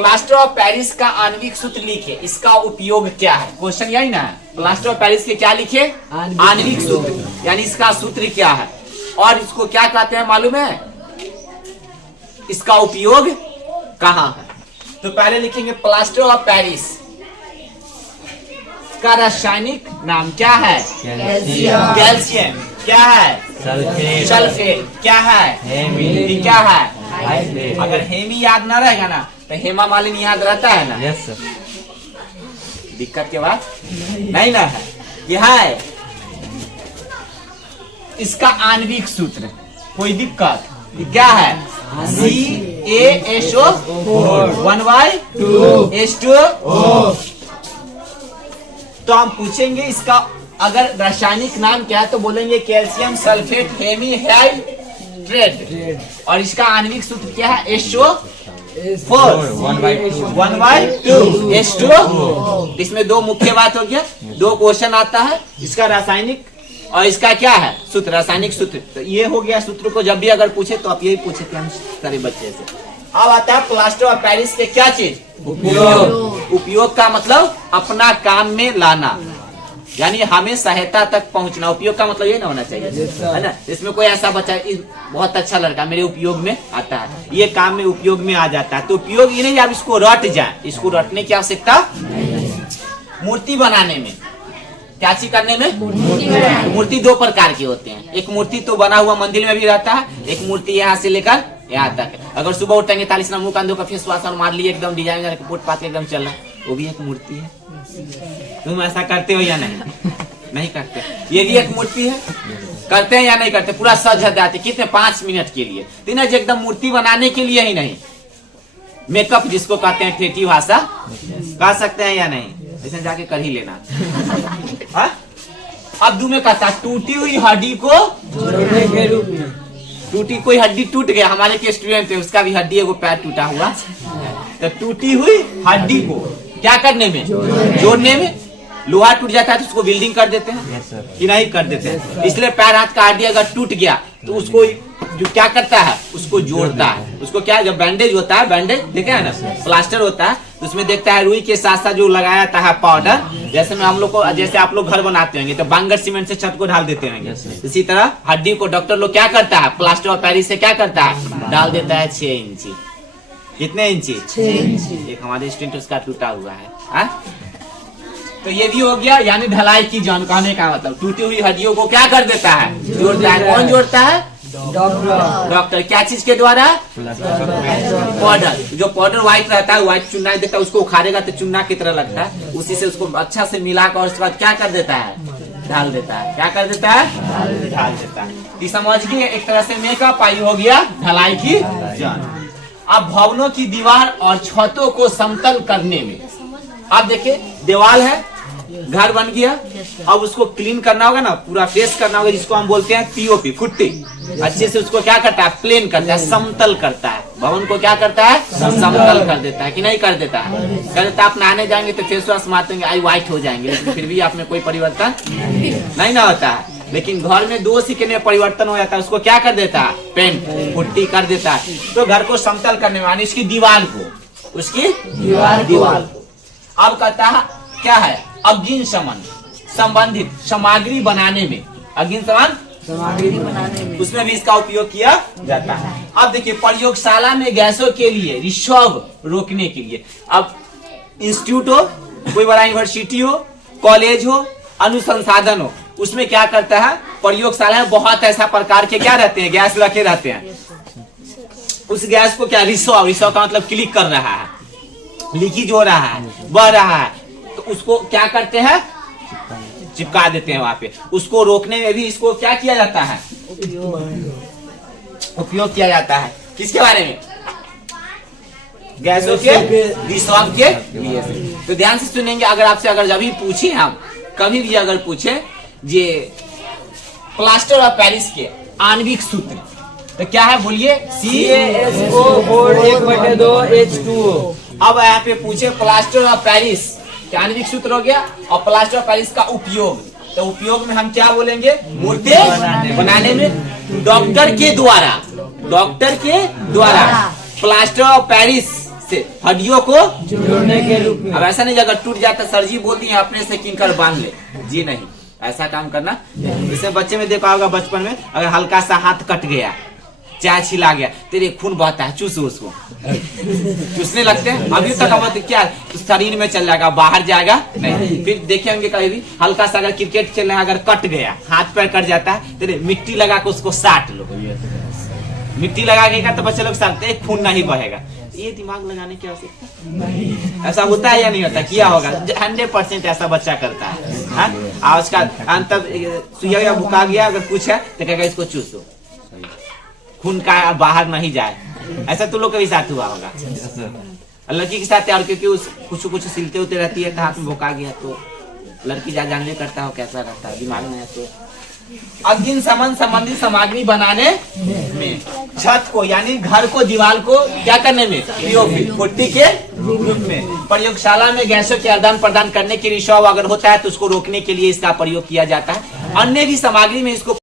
Plaster of Paris का आणविक सूत्र लिखे, इसका उपयोग क्या है? क्वेश्चन यही ना है। प्लास्टर ऑफ पेरिस के क्या लिखे? आणविक सूत्र, यानी इसका सूत्र क्या है और इसको क्या कहते हैं मालूम है? इसका उपयोग कहाँ है? तो पहले लिखेंगे प्लास्टर ऑफ पेरिस का रासायनिक नाम क्या है? कैल्शियम। क्या है? सल्फेट। क्या है? हेमी। क्या है? अगर हेमी याद ना रहेगा ना तो हेमा मालिनी याद रहता है ना? Yes sir. दिक्कत के बाद नहीं ना है। यह है इसका आणविक सूत्र। कोई दिक्कत? क्या है? CaSO 1/2H2O। तो हम पूछेंगे इसका अगर रासायनिक नाम क्या है तो बोलेंगे कैल्शियम सल्फेट हेमी हाइड्रेट। और इसका आणविक सूत्र क्या है? SO4 1/2 H2O। इसमें दो मुख्य बात हो गया, दो क्वेश्चन आता है, इसका रासायनिक और इसका क्या है सूत्र, रासायनिक सूत्र। तो ये हो गया सूत्र को जब भी अगर पूछे तो आप यही पूछे थे हम सारे बच्चे से। अब आता है प्लास्टर ऑफ पेरिस के क्या चीज? उपयोग। उपयोग का मतलब अपना काम में लाना, यानी हमें सहायता तक पहुंचना। उपयोग का मतलब ये ना होना चाहिए, है ना? इसमें कोई ऐसा बच्चा बहुत अच्छा लड़का मेरे उपयोग में आता है, ये काम में उपयोग में आ जाता है, तो उपयोग ये नहीं आप इसको रट जाए, इसको रटने की आवश्यकता। मूर्ति बनाने में क्या चीज करने में? मूर्ति दो प्रकार के होते हैं। एक मूर्ति तो बना हुआ मंदिर में भी रहता है, एक मूर्ति यहाँ से लेकर यहाँ तक। अगर सुबह उठेंगे 40 मुंह कंधों का फेस वाश मार लिए एकदम डिजाइन पोट पात एकदम चल रहा, वो भी एक मूर्ति है। तुम ऐसा करते हो या नहीं? नहीं करते। ये भी एक मूर्ति है। करते हैं या नहीं करते? पूरा सज जाते कितने 5 मिनट के लिए। तीन एकदम मूर्ति बनाने के लिए ही नहीं, मेकअप जिसको कहते हैं ठेठी भाषा, कह सकते हैं या नहीं? ऐसे जाके कर ही लेना। अब दू में कहता टूटी हुई हड्डी को जोड़ने के रूप में। टूटी कोई हड्डी टूट गया, हमारे के स्टूडेंट है उसका भी हड्डी एगो पैर टूटा हुआ, तो टूटी हुई हड्डी को क्या करने में? जोड़ने में। लोहा टूट जाता है तो उसको बिल्डिंग कर देते हैं कि नहीं कर देते हैं? इसलिए पैर हाथ का हड्डी अगर टूट गया तो उसको जो क्या करता है? उसको जोड़ता है। उसको क्या, जब बैंडेज होता है, बैंडेज देखे है ना, प्लास्टर होता है, तो उसमें देखता है रुई के साथ साथ जो लगाया जाता है पाउडर, जैसे में हम लोग को, जैसे आप लोग घर बनाते होंगे तो बांगर सीमेंट से छत को ढाल देते होंगे, इसी तरह हड्डी को डॉक्टर लोग क्या करता है? प्लास्टर ऑफ पेरिस से क्या करता है? डाल देता है 6 इंची। कितने इंची? 6 इंची। एक हमारे स्टूडेंट उसका टूटा हुआ है। तो ये भी हो गया, यानी ढलाई की जानकारी का मतलब टूटी हुई हड्डियों को क्या कर देता है? जोड़ता है। कौन जोड़ता है? डॉक्टर। क्या चीज के द्वारा? पाउडर। जो पाउडर व्हाइट रहता है, व्हाइट चुना देता है, उसको उखाड़ेगा तो चुना की तरह लगता है, उसी से उसको अच्छा से मिलाकर उसके बाद क्या कर देता है? ढाल देता है। क्या कर देता है? ढाल देता है। समझ गए? एक तरह से मेकअप आई हो गया ढलाई की जान। अब भवनों की दीवार और छतों को समतल करने में, आप देखिए दीवार है, घर बन गया, अब उसको क्लीन करना होगा ना, पूरा फ्रेश करना होगा, जिसको हम बोलते हैं पीओपी, पुट्टी। अच्छे से उसको क्या करता है? प्लेन करता है, समतल करता है। भवन को क्या करता है? समतल कर देता है कि नहीं कर देता है? कर देता है। आप नहाने जाएंगे तो फेस वॉश मारते हैं, आई व्हाइट हो जाएंगे, लेकिन फिर भी आप में कोई परिवर्तन नहीं ना होता है। लेकिन घर में 2 सेकंड में परिवर्तन हो जाता है, उसको क्या कर देता है? पेंट, पुट्टी कर देता है। तो घर को समतल करने में, उसकी दीवार को, उसकी दीवार को। अब कहता है क्या है? अग्नि शमन संबंधित सामग्री बनाने में, अग्नि शमन सामग्री बनाने में उसमें भी इसका उपयोग किया जाता है। अब देखिए प्रयोगशाला में गैसों के लिए रिसर्व रोकने के लिए, अब इंस्टीट्यूट हो, कोई बड़ा यूनिवर्सिटी हो, कॉलेज हो, अनुसंसाधन हो, उसमें क्या करता है? प्रयोगशाला में बहुत ऐसा प्रकार के क्या रहते हैं? गैस रखे रहते हैं। उस गैस को क्या? रिसर्व का मतलब क्लिक कर रहा है, लीकेज हो रहा है, बह रहा है, तो उसको क्या करते हैं? चिपका देते हैं वहां पे। उसको रोकने में भी इसको क्या किया जाता है? उपयोग किया जाता है। किसके बारे में? गैसों के रिसर्व के लिए। तो ध्यान से सुनेंगे। अगर आपसे अगर जब भी पूछे, हम कभी भी अगर पूछे जे प्लास्टर ऑफ पेरिस के आणविक सूत्र, तो क्या है बोलिए? CaSO4 1/2H2O। अब यहाँ पे पूछे प्लास्टर ऑफ पेरिस आणविक सूत्र हो गया, और प्लास्टर ऑफ पेरिस का उपयोग, तो उपयोग में हम क्या बोलेंगे? मूर्ति बनाने में। डॉक्टर के द्वारा प्लास्टर ऑफ पेरिस से हड्डियों को जोड़ने के रूप में। अब ऐसा नहीं अगर टूट जाता सर्जी बोल दिए अपने से किनकर बांध ले, जी नहीं, ऐसा काम करना। जैसे बच्चे में देखा होगा बचपन में, अगर हल्का सा हाथ कट गया, चाय छिला गया, तेरे खून बहता है, चूसो उसको, चूसने लगते हैं। अभी तक अब तो क्या तो शरीर में चल जाएगा, बाहर जाएगा नहीं। फिर देखे होंगे कहीं भी हल्का सा अगर क्रिकेट खेल रहे हैं, अगर कट गया, हाथ पैर कट जाता है, तेरे मिट्टी लगा के उसको साट लो, मिट्टी लगा के तो बच्चे लोग साटते, खून नहीं बहेगा। ये दिमाग लगाने की आवश्यकता ऐसा होता है या नहीं होता? किया होगा 100% ऐसा बच्चा करता है। आज का अंत सुइया भुका गया, अगर कुछ है तो कहेगा इसको चूसो, खून का बाहर नहीं जाए। ऐसा तो लोग के साथ हुआ होगा, लड़की के साथ। और क्योंकि उस कुछ सिलते होते रहती है, हाथ में भुका गया तो लड़की जानने करता हो कैसा रहता है, दिमाग में है। तो अग्नि समन संबंधित सामग्री बनाने में, छत को यानी घर को, दीवार को क्या करने में, पीओपी पुट्टी के रूप में। प्रयोगशाला में गैसों के आदान प्रदान करने के रिसाव अगर होता है तो उसको रोकने के लिए इसका प्रयोग किया जाता है। अन्य भी सामग्री में इसको